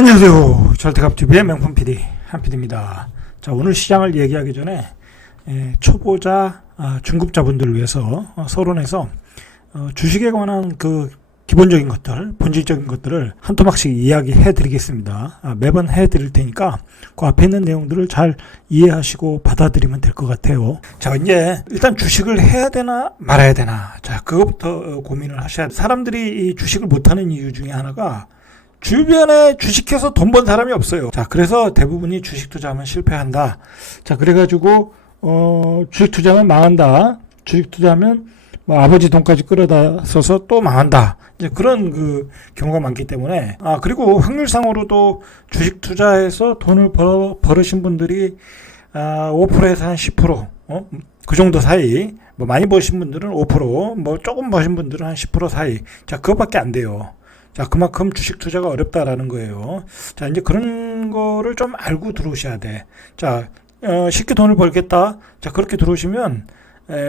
안녕하세요. 절대갑TV의 명품 PD 한PD입니다. 자, 오늘 시장을 얘기하기 전에 초보자 중급자분들을 위해서 서론에서 주식에 관한 그 기본적인 것들, 본질적인 것들을 한 토막씩 이야기해 드리겠습니다. 매번 해 드릴 테니까 그 앞에 있는 내용들을 잘 이해하시고 받아들이면 될 것 같아요. 자, 이제 일단 주식을 해야 되나 말아야 되나. 자, 그것부터 고민을 하셔야 돼요. 사람들이 이 주식을 못하는 이유 중에 하나가 주변에 주식해서 돈 번 사람이 없어요. 자, 그래서 대부분이 주식 투자하면 실패한다. 자, 그래가지고 주식 투자하면 망한다. 주식 투자하면 뭐 아버지 돈까지 끌어다 써서 또 망한다. 이제 그런 그 경우가 많기 때문에 그리고 확률상으로도 주식 투자해서 돈을 벌으신 분들이 5%에서 한 10%, 그 정도 사이. 뭐 많이 버신 분들은 5%, 뭐 조금 버신 분들은 한 10% 사이. 자, 그것밖에 안 돼요. 자, 그만큼 주식 투자가 어렵다라는 거예요. 자, 이제 그런 거를 좀 알고 들어오셔야 돼. 자, 쉽게 돈을 벌겠다. 자, 그렇게 들어오시면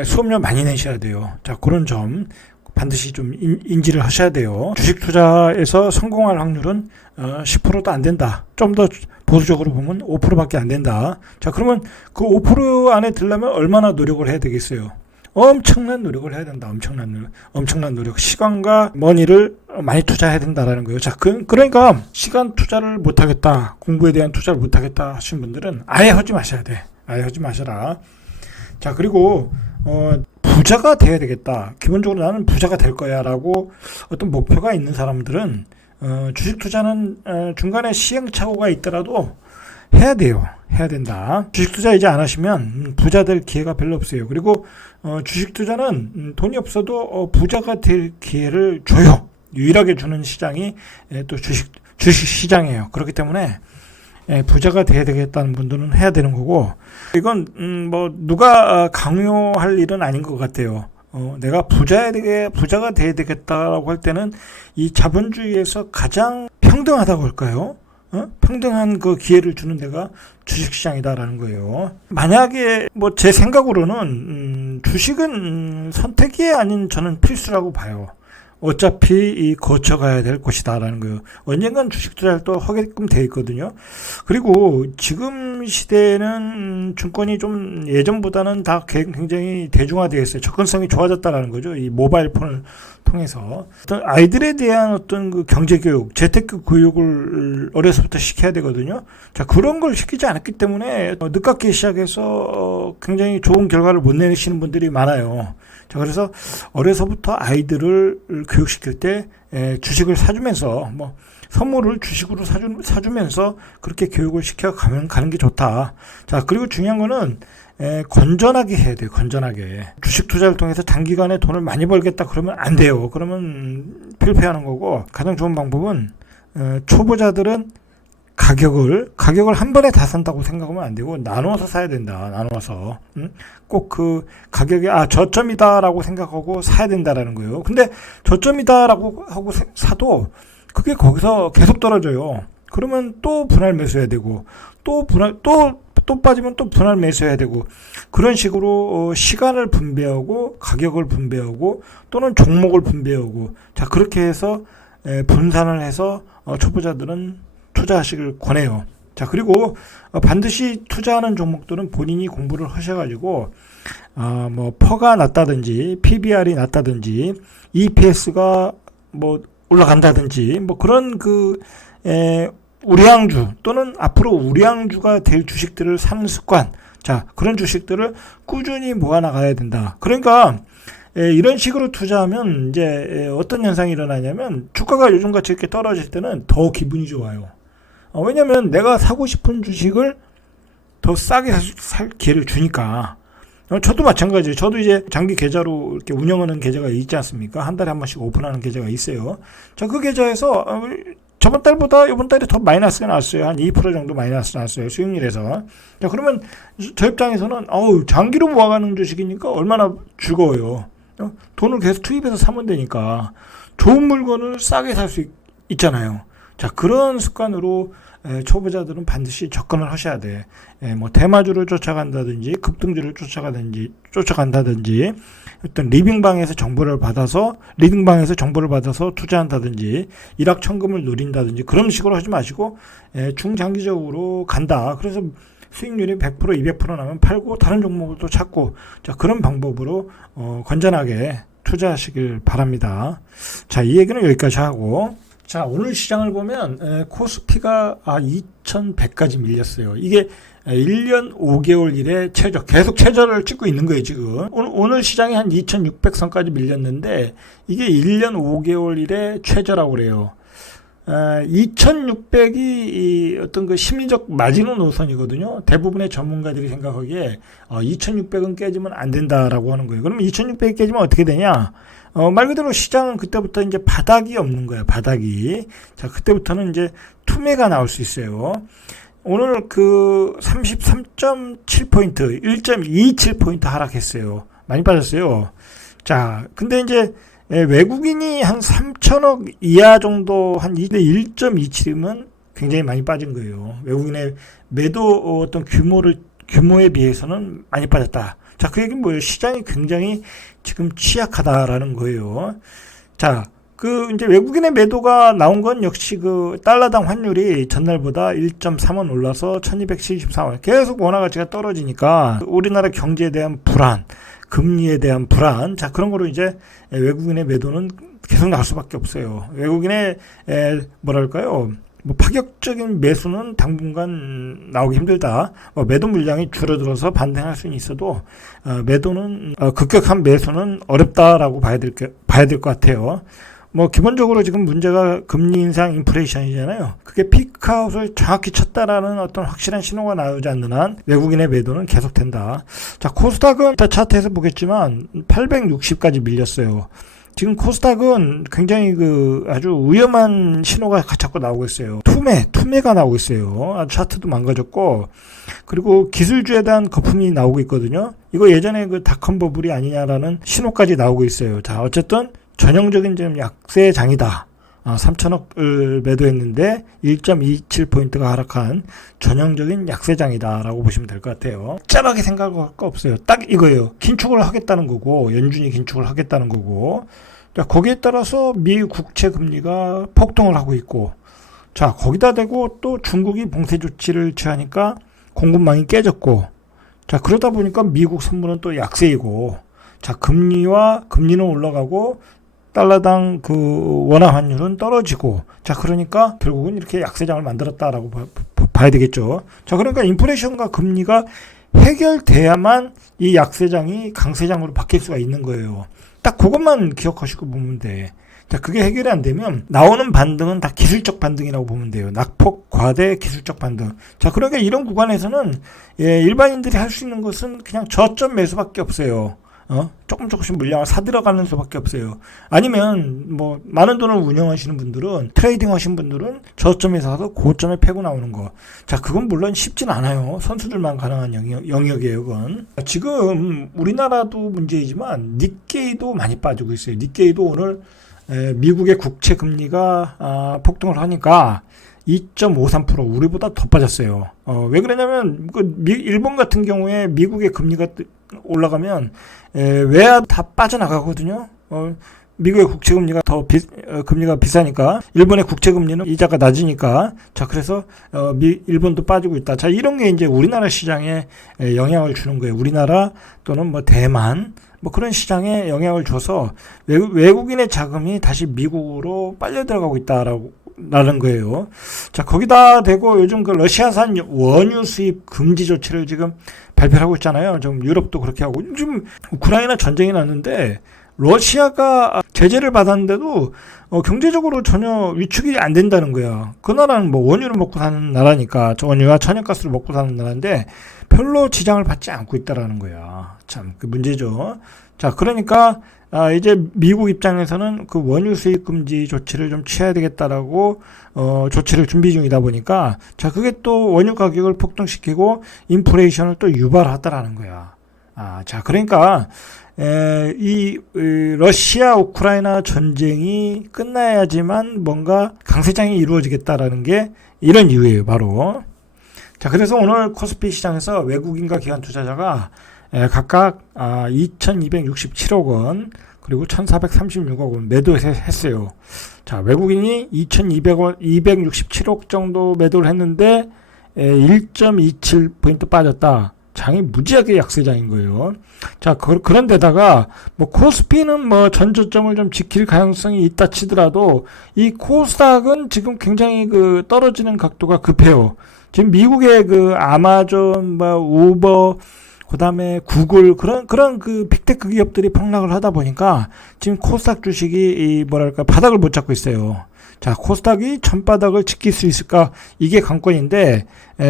수업료 많이 내셔야 돼요. 자, 그런 점 반드시 좀 인지를 하셔야 돼요. 주식 투자에서 성공할 확률은 10%도 안 된다. 좀 더 보수적으로 보면 5%밖에 안 된다. 자, 그러면 그 5% 안에 들려면 얼마나 노력을 해야 되겠어요? 엄청난 노력을 해야 된다. 엄청난 노력. 시간과 머니를 많이 투자해야 된다라는 거예요. 자, 그러니까 시간 투자를 못하겠다. 공부에 대한 투자를 못하겠다 하신 분들은 아예 하지 마셔야 돼. 아예 하지 마셔라. 자, 그리고 부자가 돼야 되겠다. 기본적으로 나는 부자가 될 거야 라고 어떤 목표가 있는 사람들은 주식 투자는 중간에 시행착오가 있더라도 해야 돼요. 해야 된다. 주식 투자 이제 안 하시면 부자 될 기회가 별로 없어요. 그리고 주식 투자는 돈이 없어도 부자가 될 기회를 줘요. 유일하게 주는 시장이 또 주식 시장이에요. 그렇기 때문에 부자가 돼야 되겠다는 분들은 해야 되는 거고, 이건 뭐 누가 강요할 일은 아닌 것 같아요. 내가 부자가 돼야 되겠다라고 할 때는 이 자본주의에서 가장 평등하다고 할까요? 평등한 그 기회를 주는 데가 주식시장이다라는 거예요. 만약에 뭐 제 생각으로는 주식은 선택이 아닌 저는 필수라고 봐요. 어차피 거쳐가야 될 곳이다라는 거예요. 언젠간 주식 투자를 또 하게끔 돼 있거든요. 그리고 지금 시대에는 증권이 좀 예전보다는 다 굉장히 대중화되어 있어요. 접근성이 좋아졌다라는 거죠. 이 모바일 폰을 통해서 어떤 아이들에 대한 어떤 그 경제 교육, 재테크 교육을 어려서부터 시켜야 되거든요. 자, 그런 걸 시키지 않았기 때문에 늦깎이 시작해서 굉장히 좋은 결과를 못 내시는 분들이 많아요. 자, 그래서 어려서부터 아이들을 교육시킬 때 주식을 사주면서 뭐 선물을 주식으로 사주면서 그렇게 교육을 시켜가는 게 좋다. 자, 그리고 중요한 거는 건전하게 해야 돼요. 건전하게. 주식 투자를 통해서 단기간에 돈을 많이 벌겠다 그러면 안 돼요. 그러면 필패하는 거고, 가장 좋은 방법은 초보자들은 가격을 한 번에 다 산다고 생각하면 안 되고 나누어서 사야 된다. 나누어서. 꼭 그 가격이 저점이다라고 생각하고 사야 된다라는 거예요. 근데 저점이다라고 하고 사도 그게 거기서 계속 떨어져요. 그러면 또 분할 매수해야 되고 또 빠지면 또 분할 매수해야 되고, 그런 식으로 시간을 분배하고 가격을 분배하고 또는 종목을 분배하고, 자, 그렇게 해서 분산을 해서 초보자들은 투자하시길 권해요. 자, 그리고 반드시 투자하는 종목들은 본인이 공부를 하셔가지고 뭐 퍼가 낮다든지 PBR이 낮다든지 EPS가 뭐 올라간다든지 뭐 그런 우량주 또는 앞으로 우량주가 될 주식들을 사는 습관, 자, 그런 주식들을 꾸준히 모아나가야 된다. 그러니까 이런 식으로 투자하면 이제 어떤 현상이 일어나냐면 주가가 요즘같이 이렇게 떨어질 때는 더 기분이 좋아요. 왜냐면 내가 사고 싶은 주식을 더 싸게 살 기회를 주니까. 저도 마찬가지예요. 저도 이제 장기 계좌로 이렇게 운영하는 계좌가 있지 않습니까? 한 달에 한 번씩 오픈하는 계좌가 있어요. 자, 그 계좌에서 저번 달보다 이번 달에 더 마이너스가 났어요. 한 2% 정도 마이너스 났어요. 수익률에서. 자, 그러면 저 입장에서는 장기로 모아가는 주식이니까 얼마나 즐거워요. 돈을 계속 투입해서 사면 되니까 좋은 물건을 싸게 살 수 있잖아요. 자, 그런 습관으로 초보자들은 반드시 접근을 하셔야 돼. 뭐 대마주를 쫓아간다든지 급등주를 쫓아간다든지 어떤 리빙방에서 정보를 받아서 투자한다든지 일확천금을 노린다든지 그런 식으로 하지 마시고 중장기적으로 간다. 그래서 수익률이 100% 200% 나면 팔고 다른 종목을 또 찾고, 자, 그런 방법으로 건전하게 투자하시길 바랍니다. 자, 이 얘기는 여기까지 하고, 자, 오늘 시장을 보면 코스피가 2100까지 밀렸어요. 이게 1년 5개월 이래 계속 최저를 찍고 있는 거예요, 지금. 오늘 시장이 한 2600선까지 밀렸는데 이게 1년 5개월 이래 최저라고 그래요. 2600이 어떤 그 심리적 마지노 노선이거든요. 대부분의 전문가들이 생각하기에 2600은 깨지면 안 된다라고 하는 거예요. 그러면 2600이 깨지면 어떻게 되냐? 말 그대로 시장은 그때부터 이제 바닥이 없는 거예요. 바닥이. 자, 그때부터는 이제 투매가 나올 수 있어요. 오늘 그 33.7포인트, 1.27포인트 하락했어요. 많이 빠졌어요. 자, 근데 이제 외국인이 한 3천억 이하 정도 한 1.27이면 굉장히 많이 빠진 거예요. 외국인의 매도 어떤 규모에 비해서는 많이 빠졌다. 자, 그 얘기는 뭐예요? 시장이 굉장히 지금 취약하다라는 거예요. 자, 그 이제 외국인의 매도가 나온 건 역시 그 달러당 환율이 전날보다 1.3원 올라서 1274원. 계속 원화 가치가 떨어지니까 우리나라 경제에 대한 불안, 금리에 대한 불안, 자, 그런 거로 이제 외국인의 매도는 계속 나올 수밖에 없어요. 외국인의 뭐랄까요? 뭐 파격적인 매수는 당분간 나오기 힘들다. 매도 물량이 줄어들어서 반등할 수는 있어도 매도는 급격한 매수는 어렵다라고 봐야 될 것 같아요. 뭐 기본적으로 지금 문제가 금리 인상 인플레이션이잖아요. 그게 피크아웃을 정확히 쳤다라는 어떤 확실한 신호가 나오지 않는 한 외국인의 매도는 계속된다. 자, 코스닥은 이따 차트에서 보겠지만 860까지 밀렸어요. 지금 코스닥은 굉장히 그 아주 위험한 신호가 자꾸 나오고 있어요. 투매가 나오고 있어요. 아주 차트도 망가졌고, 그리고 기술주에 대한 거품이 나오고 있거든요. 이거 예전에 그 닷컴 버블이 아니냐라는 신호까지 나오고 있어요. 자, 어쨌든 전형적인 지금 약세장이다. 3천억을 매도했는데 1.27포인트가 하락한 전형적인 약세장이다라고 보시면 될 것 같아요. 짤하게 생각할 거 없어요. 딱 이거예요. 긴축을 하겠다는 거고, 연준이 긴축을 하겠다는 거고, 자, 거기에 따라서 미 국채 금리가 폭등을 하고 있고, 자, 거기다 대고 또 중국이 봉쇄 조치를 취하니까 공급망이 깨졌고, 자, 그러다 보니까 미국 선물은 또 약세이고, 자, 금리는 올라가고 달러당 그 원화 환율은 떨어지고, 자, 그러니까 결국은 이렇게 약세장을 만들었다라고 봐야 되겠죠. 자, 그러니까 인플레이션과 금리가 해결돼야만 이 약세장이 강세장으로 바뀔 수가 있는 거예요. 딱 그것만 기억하시고 보면 돼. 자, 그게 해결이 안 되면 나오는 반등은 다 기술적 반등이라고 보면 돼요. 낙폭 과대 기술적 반등. 자, 그러니까 이런 구간에서는 일반인들이 할 수 있는 것은 그냥 저점 매수밖에 없어요. 조금씩 물량을 사들어가는 수밖에 없어요. 아니면 뭐 많은 돈을 운영하시는 분들은, 트레이딩 하시는 분들은 저점에 사서 고점에 패고 나오는 거. 자, 그건 물론 쉽진 않아요. 선수들만 가능한 영역이에요, 그건. 지금 우리나라도 문제이지만 니케이도 많이 빠지고 있어요. 니케이도 오늘 미국의 국채 금리가 폭등을 하니까 2.53% 우리보다 더 빠졌어요. 왜 그러냐면 일본 같은 경우에 미국의 금리가 올라가면 외화 다 빠져나가거든요. 미국의 국채 금리가 금리가 비싸니까, 일본의 국채 금리는 이자가 낮으니까, 자, 그래서 일본도 빠지고 있다. 자, 이런 게 이제 우리나라 시장에 영향을 주는 거예요. 우리나라 또는 뭐 대만 뭐 그런 시장에 영향을 줘서 외국인의 자금이 다시 미국으로 빨려 들어가고 있다라는 거예요. 자, 거기다 대고 요즘 그 러시아산 원유 수입 금지 조치를 지금 발표를 하고 있잖아요. 좀 유럽도 그렇게 하고, 지금 우크라이나 전쟁이 났는데 러시아가 제재를 받았는데도 경제적으로 전혀 위축이 안 된다는 거야. 그 나라는 뭐 원유를 먹고 사는 나라니까, 원유와 천연가스를 먹고 사는 나라인데 별로 지장을 받지 않고 있다라는 거야. 참, 그 문제죠. 자, 그러니까 이제 미국 입장에서는 그 원유 수입 금지 조치를 좀 취해야 되겠다라고 조치를 준비 중이다 보니까, 자, 그게 또 원유 가격을 폭등시키고 인플레이션을 또 유발하다라는 거야. 자, 그러니까 러시아 우크라이나 전쟁이 끝나야지만 뭔가 강세장이 이루어지겠다라는 게 이런 이유예요, 바로. 자, 그래서 오늘 코스피 시장에서 외국인과 기관 투자자가 각각 2,267억 원 그리고 1,436억 원 매도했어요. 자, 외국인이 2,267억 정도 매도를 했는데 1.27포인트 빠졌다. 장이 무지하게 약세장인 거예요. 자, 그런 데다가 뭐 코스피는 뭐 전저점을 좀 지킬 가능성이 있다 치더라도 이 코스닥은 지금 굉장히 그 떨어지는 각도가 급해요. 지금 미국의 그 아마존, 뭐 우버, 그다음에 구글 그런 그 빅테크 기업들이 폭락을 하다 보니까 지금 코스닥 주식이 뭐랄까 바닥을 못 잡고 있어요. 자, 코스닥이 전바닥을 지킬 수 있을까? 이게 관건인데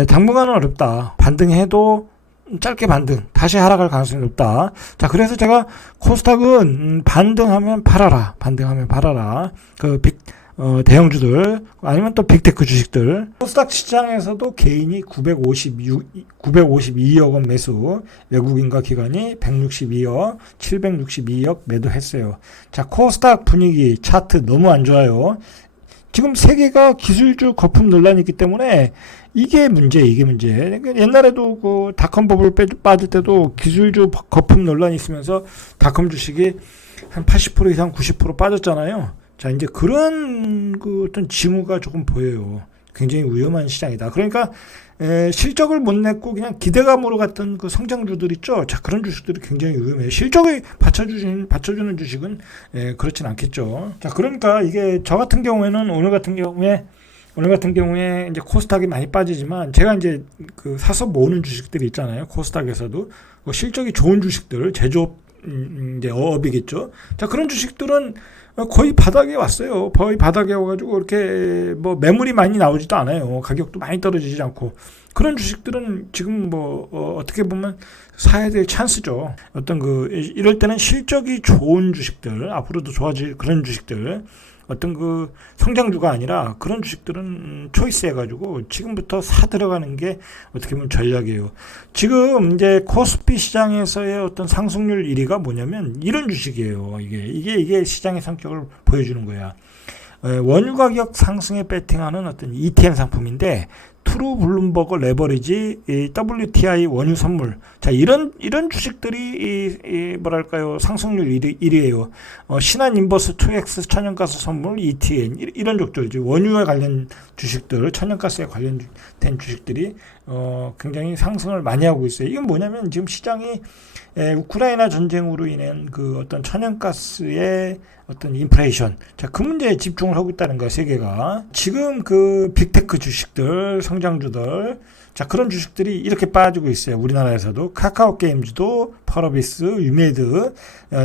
당분간은 어렵다. 반등해도 짧게 반등, 다시 하락할 가능성이 높다. 자, 그래서 제가 코스닥은 반등하면 팔아라. 대형주들, 아니면 또 빅테크 주식들. 코스닥 시장에서도 개인이 952억 원 매수, 외국인과 기관이 162억, 762억 매도했어요. 자, 코스닥 분위기, 차트 너무 안 좋아요. 지금 세계가 기술주 거품 논란이 있기 때문에 이게 문제. 옛날에도 그 닷컴 버블 빠질 때도 기술주 거품 논란이 있으면서 닷컴 주식이 한 80% 이상 90% 빠졌잖아요. 자, 이제 그런 그 어떤 징후가 조금 보여요. 굉장히 위험한 시장이다. 그러니까 실적을 못 냈고 그냥 기대감으로 갔던 그 성장주들 있죠. 자, 그런 주식들이 굉장히 위험해요. 실적을 받쳐주는 주식은 그렇진 않겠죠. 자, 그러니까 이게 저 같은 경우에는 오늘 같은 경우에 이제 코스닥이 많이 빠지지만 제가 이제 그 사서 모으는 주식들이 있잖아요. 코스닥에서도 뭐 실적이 좋은 주식들, 제조업 이제 어업이겠죠. 자, 그런 주식들은 거의 바닥에 왔어요. 거의 바닥에 와가지고 이렇게 뭐 매물이 많이 나오지도 않아요. 가격도 많이 떨어지지 않고. 그런 주식들은 지금 뭐 어떻게 보면 사야 될 찬스죠. 어떤 이럴 때는 실적이 좋은 주식들, 앞으로도 좋아질 그런 주식들, 어떤 그 성장주가 아니라 그런 주식들은 초이스 해가지고 지금부터 사 들어가는 게 어떻게 보면 전략이에요. 지금 이제 코스피 시장에서의 어떤 상승률 1위가 뭐냐면 이런 주식이에요. 이게 시장의 성격을 보여주는 거야. 원유 가격 상승에 배팅하는 어떤 ETF 상품인데 트루 블룸버그 레버리지 WTI 원유 선물. 자, 이런 주식들이 뭐랄까요, 상승률 1위예요. 신한 인버스 2X 천연가스 선물 ETN 이런 쪽들, 원유에 관련 주식들, 천연가스에 관련된 주식들이 굉장히 상승을 많이 하고 있어요. 이건 뭐냐면 지금 시장이 우크라이나 전쟁으로 인한 그 어떤 천연가스의 어떤 인플레이션, 자, 그 문제에 집중을 하고 있다는 거야, 세계가. 지금 그 빅테크 주식들, 성장주들, 자, 그런 주식들이 이렇게 빠지고 있어요. 우리나라에서도 카카오 게임즈도, 펄어비스, 유메드,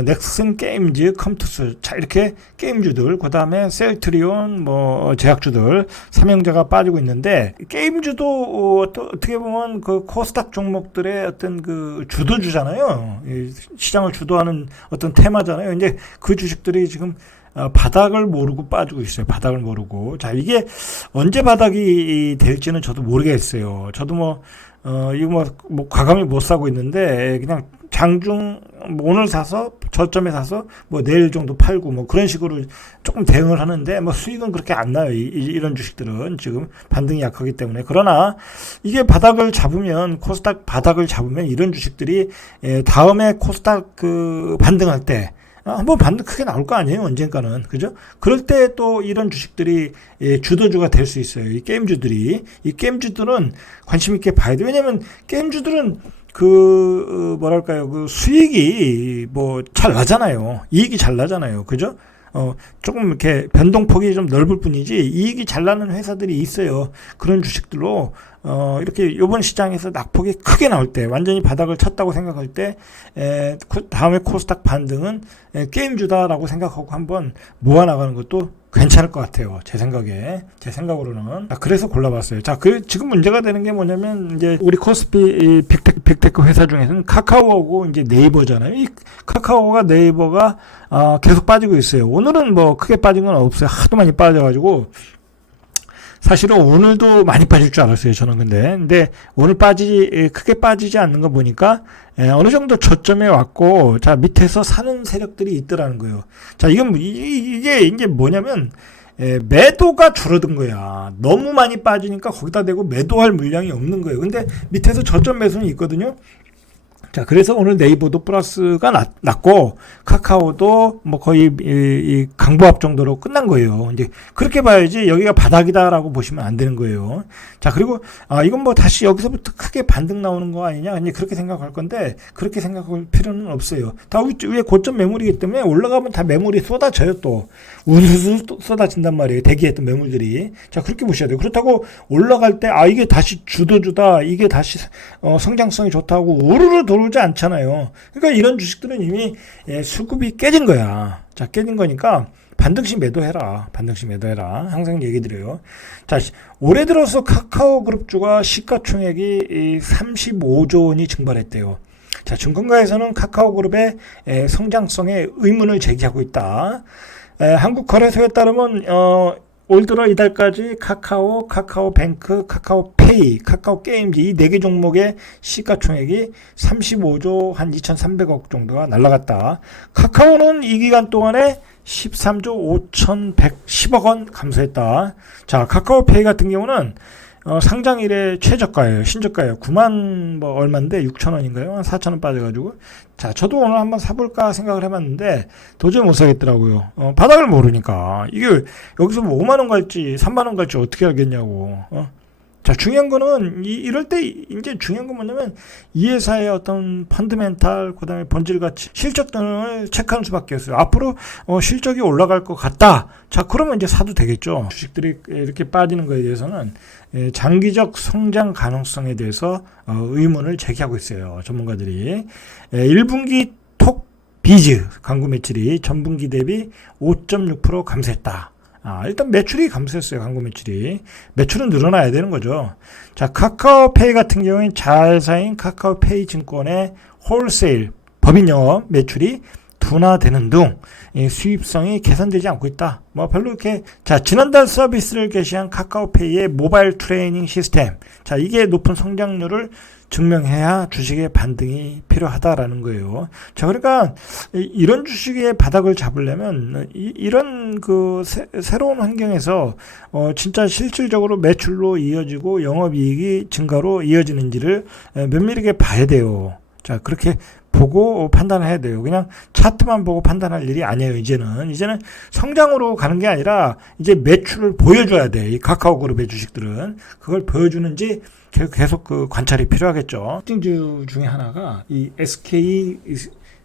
넥슨 게임즈, 컴투스, 자, 이렇게 게임주들, 그 다음에 셀트리온, 뭐 제약주들, 삼형제가 빠지고 있는데 게임주도 어떻게 보면 그 코스닥 종목들의 어떤 그 주도주잖아요. 시장을 주도하는 어떤 테마잖아요. 이제 그 주식들이 지금 바닥을 모르고 빠지고 있어요. 바닥을 모르고. 자, 이게 언제 바닥이 될지는 저도 모르겠어요. 저도 이거 과감히 못 사고 있는데, 그냥 장중, 오늘 사서, 저점에 사서, 내일 정도 팔고, 그런 식으로 조금 대응을 하는데, 수익은 그렇게 안 나요. 이런 주식들은 지금 반등이 약하기 때문에. 그러나, 이게 바닥을 잡으면, 코스닥 바닥을 잡으면 이런 주식들이, 다음에 코스닥 반등할 때, 한번 반등 크게 나올 거 아니에요, 언젠가는. 그죠? 그럴 때 또 이런 주식들이 주도주가 될 수 있어요. 이 게임주들은 관심 있게 봐야 돼요. 왜냐면 게임주들은 수익이 잘 나잖아요. 이익이 잘 나잖아요. 그죠? 조금 이렇게 변동폭이 좀 넓을 뿐이지 이익이 잘 나는 회사들이 있어요. 그런 주식들로 이렇게 요번 시장에서 낙폭이 크게 나올 때, 완전히 바닥을 쳤다고 생각할 때 다음에 코스닥 반등은 게임주다라고 생각하고 한번 모아나가는 것도 괜찮을 것 같아요. 제 생각으로는. 그래서 골라봤어요. 자, 지금 문제가 되는 게 뭐냐면, 이제 우리 코스피 빅테크 회사 중에서는 카카오하고 이제 네이버잖아요. 이 카카오가 네이버가 계속 빠지고 있어요. 오늘은 크게 빠진 건 없어요. 하도 많이 빠져가지고 사실은 오늘도 많이 빠질 줄 알았어요, 저는. 근데 오늘 크게 빠지지 않는 거 보니까 어느 정도 저점에 왔고, 자, 밑에서 사는 세력들이 있더라는 거예요. 자, 이게 뭐냐면, 매도가 줄어든 거야. 너무 많이 빠지니까 거기다 대고 매도할 물량이 없는 거예요. 근데 밑에서 저점 매수는 있거든요. 자, 그래서 오늘 네이버도 플러스가 났고, 카카오도 뭐 거의 이 강보합 정도로 끝난 거예요. 이제 그렇게 봐야지 여기가 바닥이다라고 보시면 안 되는 거예요. 자, 그리고 이건 뭐 다시 여기서부터 크게 반등 나오는 거 아니냐? 이제 그렇게 생각할 건데, 그렇게 생각할 필요는 없어요. 다 위에 고점 매물이기 때문에 올라가면 다 매물이 쏟아져요, 또. 우수수 쏟아진단 말이에요. 대기했던 매물들이. 자, 그렇게 보셔야 돼요. 그렇다고 올라갈 때, 이게 다시 주도주다, 이게 다시 성장성이 좋다고 우르르 들어오지 않잖아요. 그러니까 이런 주식들은 이미 수급이 깨진 거야. 자, 깨진 거니까 반등씩 매도해라. 반등씩 매도해라. 항상 얘기 드려요. 자, 올해 들어서 카카오그룹주가 시가총액이 35조 원이 증발했대요. 자, 증권가에서는 카카오그룹의 성장성에 의문을 제기하고 있다. 한국거래소에 따르면 올 들어 이달까지 카카오뱅크, 카카오페이, 카카오게임즈 이 4개 종목의 시가총액이 35조 한 2,300억 정도가 날라갔다. 카카오는 이 기간 동안에 13조 5,110억 원 감소했다. 자, 카카오페이 같은 경우는 상장 이래 최저가예요. 신저가예요. 9만 뭐 얼마인데 6천 원인가요? 한 4천 원 빠져가지고. 자, 저도 오늘 한번 사볼까 생각을 해봤는데 도저히 못 사겠더라고요. 바닥을 모르니까. 이게 여기서 뭐 5만 원 갈지 3만 원 갈지 어떻게 알겠냐고. 자, 중요한 거는 이럴 때 이제 중요한 건 뭐냐면 이 회사의 어떤 펀드멘탈, 그다음에 본질 가치, 실적 등을 체크하는 수밖에 없어요. 앞으로 실적이 올라갈 것 같다. 자, 그러면 이제 사도 되겠죠. 주식들이 이렇게 빠지는 거에 대해서는 장기적 성장 가능성에 대해서 의문을 제기하고 있어요. 전문가들이. 1분기 톡 비즈 광고 매출이 전분기 대비 5.6% 감소했다. 일단 매출이 감소했어요. 광고 매출이. 매출은 늘어나야 되는 거죠. 자, 카카오페이 같은 경우에는 자회사인 카카오페이 증권의 홀세일 법인 영업 매출이 둔화되는 등 수입성이 개선되지 않고 있다. 뭐 별로 이렇게. 자, 지난달 서비스를 개시한 카카오페이의 모바일 트레이닝 시스템. 자, 이게 높은 성장률을 증명해야 주식의 반등이 필요하다라는 거예요. 자, 그러니까 이런 주식의 바닥을 잡으려면 이런 그 새로운 환경에서 진짜 실질적으로 매출로 이어지고 영업이익이 증가로 이어지는지를 면밀하게 봐야 돼요. 자, 그렇게 보고 판단해야 돼요. 그냥 차트만 보고 판단할 일이 아니에요. 이제는 성장으로 가는 게 아니라 이제 매출을 보여줘야 돼. 이 카카오그룹의 주식들은 그걸 보여주는지 계속 그 관찰이 필요하겠죠. 특징주 중에 하나가 이 SK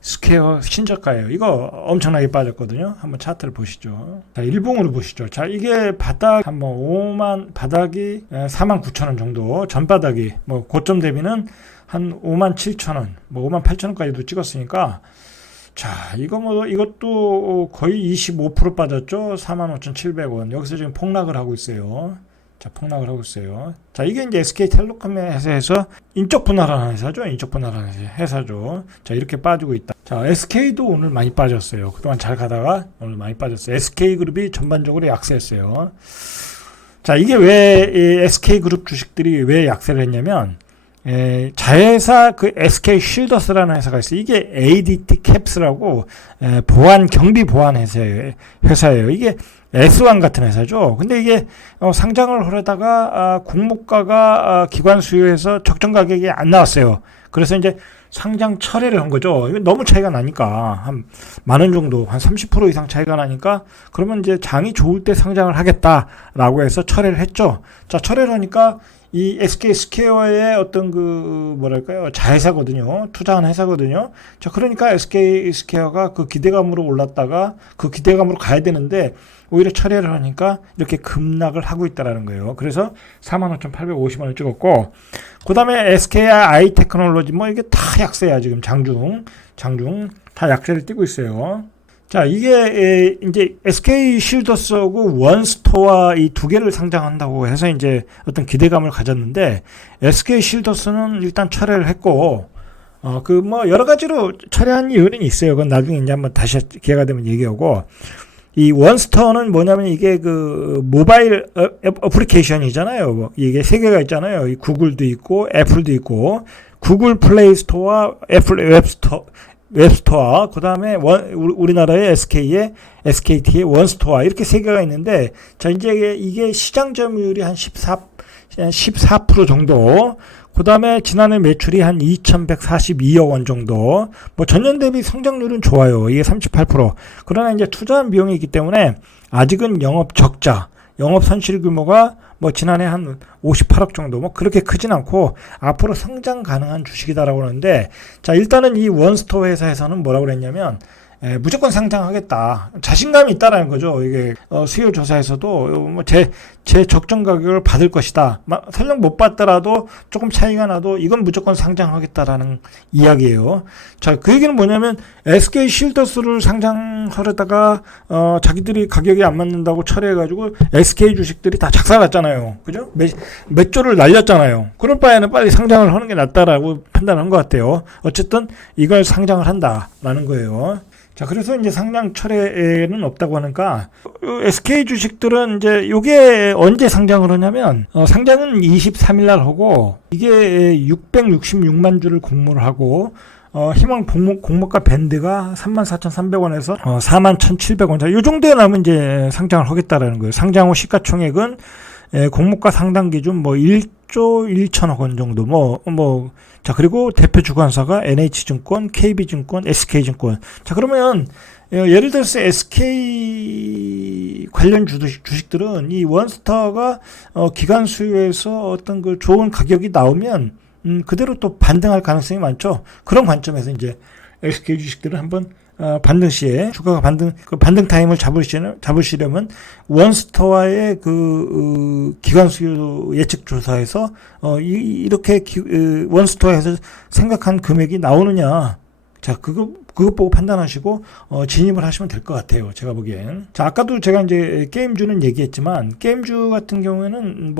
스퀘어 신저가예요. 이거 엄청나게 빠졌거든요. 한번 차트를 보시죠. 자, 일봉으로 보시죠. 자, 이게 바닥이 4만 9천 원 정도, 전바닥이 뭐 고점 대비는 한 5만 7천 원, 뭐 5만 8천 원까지도 찍었으니까, 자, 이것도 거의 25% 빠졌죠. 45,700원. 여기서 지금 폭락을 하고 있어요. 자, 폭락을 하고 있어요. 자, 이게 이제 SK텔레콤 회사에서 인적 분할하는 회사죠. 인적 분할하는 회사죠. 자, 이렇게 빠지고 있다. 자, SK도 오늘 많이 빠졌어요. 그동안 잘 가다가 오늘 많이 빠졌어요. SK그룹이 전반적으로 약세했어요. 자, 이게 왜 SK그룹 주식들이 왜 약세를 했냐면, 자회사 그 SK 쉴더스라는 회사가 있어요. 이게 ADT 캡스라고 경비 보안 회사예요. 이게 S1 같은 회사죠. 근데 이게 상장을 하려다가 공모가가 기관 수요에서 적정 가격이 안 나왔어요. 그래서 이제 상장 철회를 한 거죠. 이거 너무 차이가 나니까 한 만 원 정도, 한 30% 이상 차이가 나니까 그러면 이제 장이 좋을 때 상장을 하겠다라고 해서 철회를 했죠. 자, 철회를 하니까 이 SK 스퀘어의 어떤 자회사거든요. 투자한 회사거든요. 자, 그러니까 SK 스퀘어가 그 기대감으로 올랐다가 그 기대감으로 가야 되는데 오히려 철회를 하니까 이렇게 급락을 하고 있다라는 거예요. 그래서 45,850원을 찍었고, 그 다음에 SKI 테크놀로지 이게 다 약세야. 지금 장중 다 약세를 띄고 있어요. 자, 이게 이제 SK 쉴더스하고 원스토어 이 두 개를 상장한다고 해서 이제 어떤 기대감을 가졌는데, SK 쉴더스는 일단 철회를 했고, 여러 가지로 철회한 이유는 있어요. 그건 나중에 이제 한번 다시 기회가 되면 얘기하고, 이 원스토어는 뭐냐면 이게 그 모바일 어플리케이션이잖아요. 뭐 이게 세 개가 있잖아요. 이 구글도 있고 애플도 있고 구글 플레이 스토어와 애플 웹스토어, 그 다음에 우리나라의 SKT의 원스토어 이렇게 세 개가 있는데, 자 이제 이게 시장 점유율이 한 14% 정도. 그 다음에 지난해 매출이 한 2,142억 원 정도. 뭐 전년 대비 성장률은 좋아요. 이게 38%. 그러나 이제 투자한 비용이 있기 때문에 아직은 영업 적자, 영업 손실 규모가 뭐 지난해 한 58억 정도, 뭐 그렇게 크진 않고 앞으로 성장 가능한 주식이다라고 하는데, 자 일단은 이 원스토어 회사에서는 뭐라고 그랬냐면 무조건 상장하겠다, 자신감이 있다라는 거죠. 이게 수요 조사에서도 제 적정 가격을 받을 것이다, 설령 못 받더라도 조금 차이가 나도 이건 무조건 상장하겠다라는 이야기예요. 자, 그 얘기는 뭐냐면 SK 실더스를 상장하려다가 자기들이 가격이 안 맞는다고 철회해가지고 SK 주식들이 다 작살났잖아요. 그죠? 몇 조를 날렸잖아요. 그럴 바에는 빨리 상장을 하는 게 낫다라고 판단한 것 같아요. 어쨌든 이걸 상장을 한다라는 거예요. 자, 그래서 이제 상장 철회는 없다고 하니까 SK 주식들은 이제 요게 언제 상장을 하냐면 상장은 23일 날 하고, 이게 666만 주를 공모를 하고 희망 공모가 밴드가 34,300원에서 41,700원. 자, 요 정도에 나면 이제 상장을 하겠다라는 거예요. 상장 후 시가총액은 공모가 상당 기준 뭐 1조 1천억 원 정도. 자, 그리고 대표 주관사가 NH증권, KB증권, SK증권. 자, 그러면 예를 들어서 SK 관련 주식들은 이 원스타가 기관 수요에서 어떤 그 좋은 가격이 나오면 그대로 또 반등할 가능성이 많죠. 그런 관점에서 이제 SK 주식들은 한번 반등 시에 주가가 반등 타임을 잡으시려면 원스토어의 기관 수요 예측 조사에서 이렇게 원스토어에서 생각한 금액이 나오느냐, 자 그것 보고 판단하시고 진입을 하시면 될 것 같아요. 제가 보기엔. 자, 아까도 제가 이제 게임주는 얘기했지만 게임주 같은 경우에는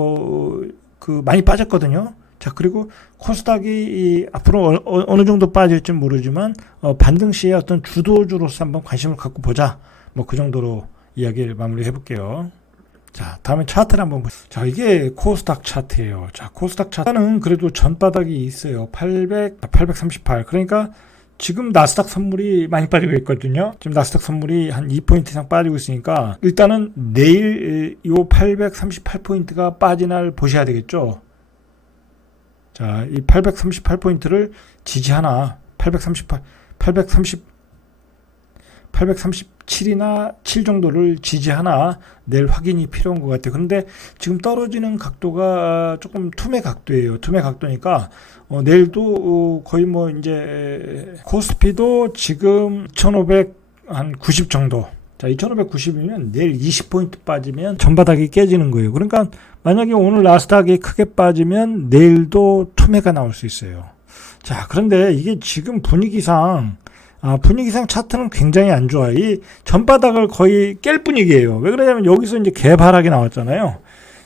많이 빠졌거든요. 자, 그리고 코스닥이 앞으로 어느 정도 빠질지 모르지만 반등 시에 어떤 주도주로서 한번 관심을 갖고 보자. 뭐 그 정도로 이야기를 마무리해 볼게요. 자, 다음에 차트를 한번 보시죠. 자, 이게 코스닥 차트예요. 자, 코스닥 차트는 그래도 전바닥이 있어요. 838. 그러니까 지금 나스닥 선물이 많이 빠지고 있거든요. 지금 나스닥 선물이 한 2포인트 이상 빠지고 있으니까 일단은 내일 이 838포인트가 빠진 날 보셔야 되겠죠. 자, 이 838포인트를 지지하나, 837이나 7 정도를 지지하나 내일 확인이 필요한 것 같아요. 그런데 지금 떨어지는 각도가 조금 투매 각도예요. 투매 각도니까 내일도 거의 뭐 이제 코스피도 지금 2590 정도. 자, 2590이면 내일 20포인트 빠지면 전바닥이 깨지는 거예요. 그러니까 만약에 오늘 나스닥이 크게 빠지면 내일도 투매가 나올 수 있어요. 자, 그런데 이게 지금 분위기상 차트는 굉장히 안 좋아. 이 전바닥을 거의 깰 분위기예요. 왜 그러냐면 여기서 이제 개바락이 나왔잖아요.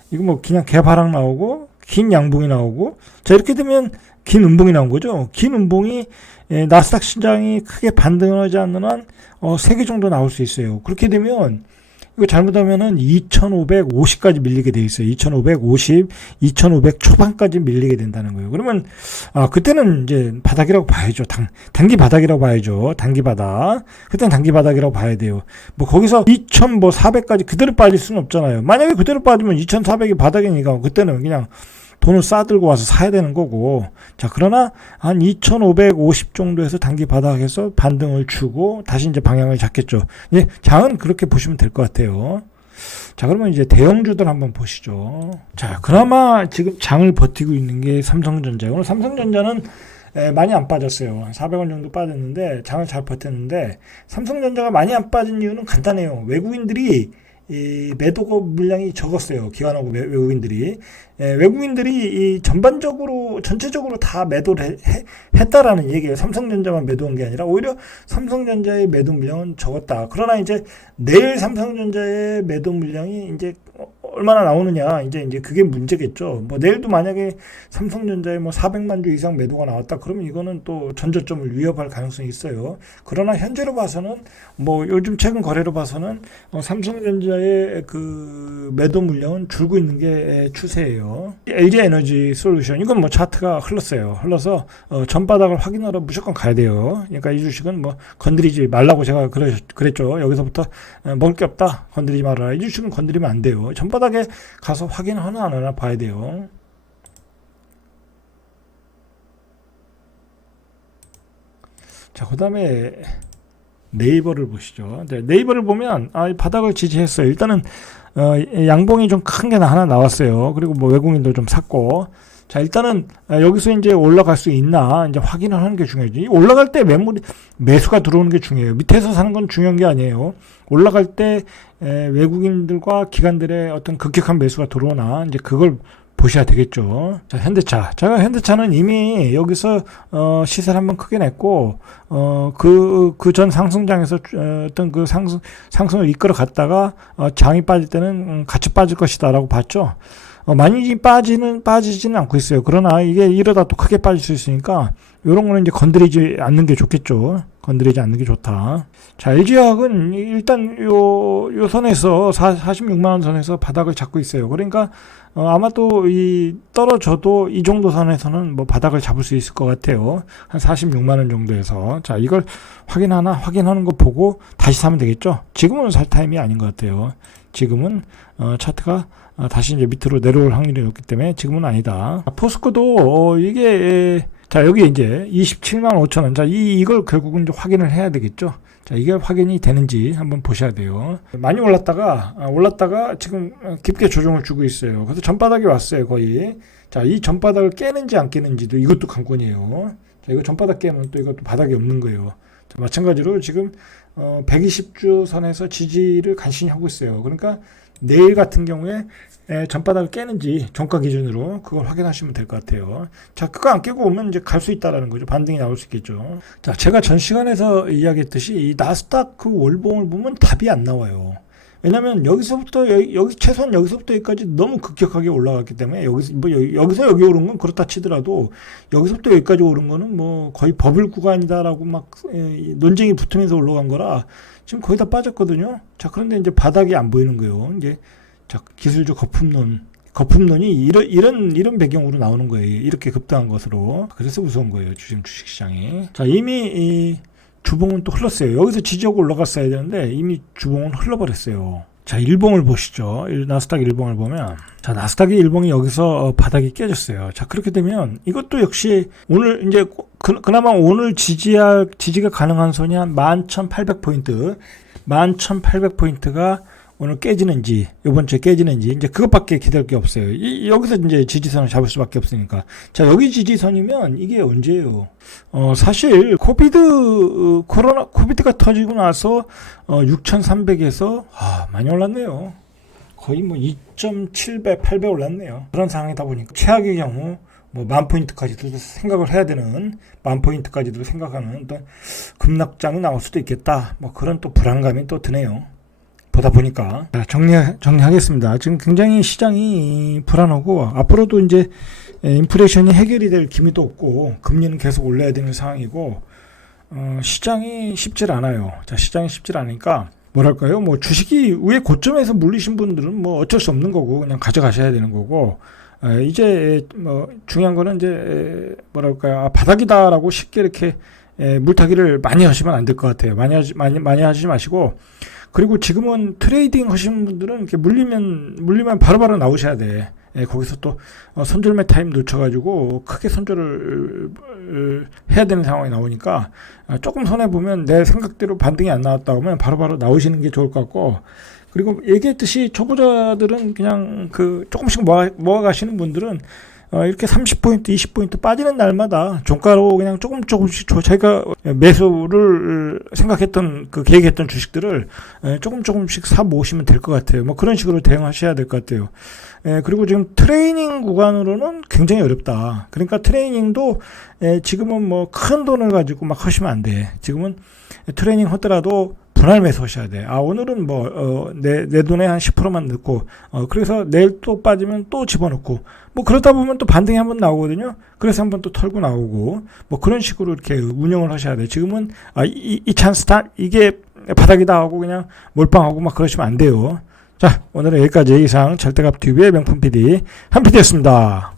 이거 뭐 그냥 개바락 나오고 긴 양봉이 나오고, 자 이렇게 되면 긴 음봉이 나온 거죠. 긴 음봉이 나스닥 시장이 크게 반등하지 않는 한 3개 정도 나올 수 있어요. 그렇게 되면 이거 잘못하면은 2550까지 밀리게 돼 있어요. 2550, 2500 초반까지 밀리게 된다는 거예요. 그러면 그때는 이제 바닥이라고 봐야죠. 단기 바닥이라고 봐야죠. 단기 바닥. 그때는 단기 바닥이라고 봐야 돼요. 뭐 거기서 2400까지 그대로 빠질 수는 없잖아요. 만약에 그대로 빠지면 2400이 바닥이니까 그때는 그냥 돈을 싸들고 와서 사야 되는 거고. 자, 그러나 한 2550 정도에서 단기 바닥에서 반등을 주고 다시 이제 방향을 잡겠죠. 예, 장은 그렇게 보시면 될 것 같아요. 자, 그러면 이제 대형주들 한번 보시죠. 자, 그나마 지금 장을 버티고 있는 게 삼성전자. 오늘 삼성전자는 많이 안 빠졌어요. 한 400원 정도 빠졌는데 장을 잘 버텼는데, 삼성전자가 많이 안 빠진 이유는 간단해요. 외국인들이 이 매도 물량이 적었어요. 기관하고 외국인들이. 외국인들이 전체적으로 다 매도를 했다라는 얘기예요. 삼성전자만 매도한 게 아니라 오히려 삼성전자의 매도 물량은 적었다. 그러나 이제 내일 삼성전자의 매도 물량이 이제 얼마나 나오느냐 이제 그게 문제겠죠. 뭐 내일도 만약에 삼성전자에 뭐 400만 주 이상 매도가 나왔다 그러면 이거는 또 전저점을 위협할 가능성이 있어요. 그러나 현재로 봐서는 뭐 요즘 최근 거래로 봐서는 삼성전자의 그 매도 물량은 줄고 있는 게 추세예요. LG 에너지 솔루션 이건 뭐 차트가 흘러서 전바닥을 확인하러 무조건 가야 돼요. 그러니까 이 주식은 뭐 건드리지 말라고 제가 그랬죠. 여기서부터 먹을 게 없다. 건드리지 말아라. 이 주식은 건드리면 안 돼요. 전바닥에 가서 확인하나 안 하나 봐야 돼요. 자, 그 다음에 네이버를 보시죠. 네이버를 보면 바닥을 지지했어요. 일단은 양봉이 좀 큰 게 하나 나왔어요. 그리고 뭐 외국인도 좀 샀고. 자, 일단은 여기서 이제 올라갈 수 있나 이제 확인을 하는 게 중요하지. 올라갈 때 매수가 들어오는 게 중요해요. 밑에서 사는 건 중요한 게 아니에요. 올라갈 때 외국인들과 기관들의 어떤 급격한 매수가 들어오나 이제 그걸 보셔야 되겠죠. 자, 현대차. 제가 현대차는 이미 여기서 시세를 한번 크게 냈고 그 전 상승장에서 어떤 그 상승을 이끌어 갔다가 장이 빠질 때는 같이 빠질 것이다라고 봤죠. 많이 빠지지는 않고 있어요. 그러나 이게 이러다 또 크게 빠질 수 있으니까 이런 거는 이제 건드리지 않는 게 좋겠죠. 건드리지 않는 게 좋다. 자, LG화학은 일단 요 선에서 46만 원 선에서 바닥을 잡고 있어요. 그러니까 아마도 떨어져도 이 정도 선에서는 뭐 바닥을 잡을 수 있을 것 같아요. 한 46만 원 정도에서. 자, 이걸 확인하는 거 보고 다시 사면 되겠죠. 지금은 살 타임이 아닌 것 같아요. 지금은 차트가 다시 이제 밑으로 내려올 확률이 높기 때문에 지금은 아니다. 포스코도 이게 자, 여기 이제 27만 5천 원. 자, 이걸 결국은 이제 확인을 해야 되겠죠. 자, 이게 확인이 되는지 한번 보셔야 돼요. 많이 올랐다가 지금 깊게 조정을 주고 있어요. 그래서 전바닥이 왔어요, 거의. 자, 이 전바닥을 깨는지 안 깨는지도 이것도 관건이에요. 자, 이거 전바닥 깨면 또 이것도 바닥이 없는 거예요. 자, 마찬가지로 지금 120주 선에서 지지를 간신히 하고 있어요. 그러니까 내일 같은 경우에 전바닥을 깨는지 종가 기준으로 그걸 확인하시면 될 것 같아요. 자, 그거 안 깨고 오면 이제 갈 수 있다라는 거죠. 반등이 나올 수 있겠죠. 자, 제가 전 시간에서 이야기했듯이 이 나스닥 월봉을 보면 답이 안 나와요. 왜냐면 여기서부터 여기 최소한 여기서부터 여기까지 너무 급격하게 올라갔기 때문에 여기서 여기 오른 건 그렇다 치더라도 여기서부터 여기까지 오른 거는 뭐 거의 버블 구간이다라고 막 논쟁이 붙으면서 올라간 거라 지금 거의 다 빠졌거든요. 자, 그런데 이제 바닥이 안 보이는 거예요. 이제 자, 기술적 거품론이 이런 배경으로 나오는 거예요. 이렇게 급등한 것으로. 그래서 무서운 거예요. 주식시장이. 자, 이미 주봉은 또 흘렀어요. 여기서 지지하고 올라갔어야 되는데 이미 주봉은 흘러버렸어요. 자, 일봉을 보시죠. 나스닥 일봉을 보면, 자, 나스닥의 일봉이 여기서 바닥이 깨졌어요. 자, 그렇게 되면 이것도 역시 오늘 이제 그나마 오늘 지지가 가능한 선이 한 11,800포인트, 11,800포인트가 오늘 깨지는지, 이번 주에 깨지는지, 이제 그것밖에 기다릴 게 없어요. 여기서 이제 지지선을 잡을 수밖에 없으니까. 자, 여기 지지선이면 이게 언제예요? 사실, 코비드가 터지고 나서, 6,300에서, 많이 올랐네요. 거의 뭐 2.7배, 8배 올랐네요. 그런 상황이다 보니까, 최악의 경우, 뭐, 10,000포인트까지도 생각을 해야 되는, 10,000포인트까지도 생각하는 어떤 급락장이 나올 수도 있겠다. 뭐, 그런 또 불안감이 또 드네요. 보다 보니까. 자, 정리하겠습니다. 지금 굉장히 시장이 불안하고 앞으로도 이제 인플레이션이 해결이 될 기미도 없고 금리는 계속 올려야 되는 상황이고 시장이 쉽질 않아요. 자, 시장이 쉽질 않으니까 뭐랄까요? 뭐 주식이 위에 고점에서 물리신 분들은 뭐 어쩔 수 없는 거고 그냥 가져가셔야 되는 거고 이제 뭐 중요한 거는 이제 뭐랄까요? 바닥이다라고 쉽게 이렇게 물타기를 많이 하시면 안 될 것 같아요. 많이 하지 마시고. 그리고 지금은 트레이딩 하시는 분들은 이렇게 물리면 바로바로 나오셔야 돼. 거기서 또 손절매 타임 놓쳐가지고 크게 손절을 해야 되는 상황이 나오니까 조금 손해보면 내 생각대로 반등이 안 나왔다 하면 바로바로 나오시는 게 좋을 것 같고, 그리고 얘기했듯이 초보자들은 그냥 조금씩 모아가시는 분들은 이렇게 30포인트, 20포인트 빠지는 날마다 종가로 그냥 조금씩 자기가 매수를 생각했던 계획했던 주식들을 조금씩 사 모으시면 될 것 같아요. 뭐 그런 식으로 대응하셔야 될 것 같아요. 그리고 지금 트레이닝 구간으로는 굉장히 어렵다. 그러니까 트레이닝도 지금은 뭐 큰 돈을 가지고 막 하시면 안 돼. 지금은 트레이닝 하더라도 분할 매수하셔야 돼. 오늘은 내 돈에 한 10%만 넣고, 그래서 내일 또 빠지면 또 집어넣고, 뭐 그러다 보면 또 반등이 한번 나오거든요. 그래서 한번 또 털고 나오고, 뭐 그런 식으로 이렇게 운영을 하셔야 돼. 지금은, 이 찬스다? 이게 바닥이다 하고 그냥 몰빵하고 막 그러시면 안 돼요. 자, 오늘은 여기까지. 이상 절대값 TV의 명품 PD, 한 PD였습니다.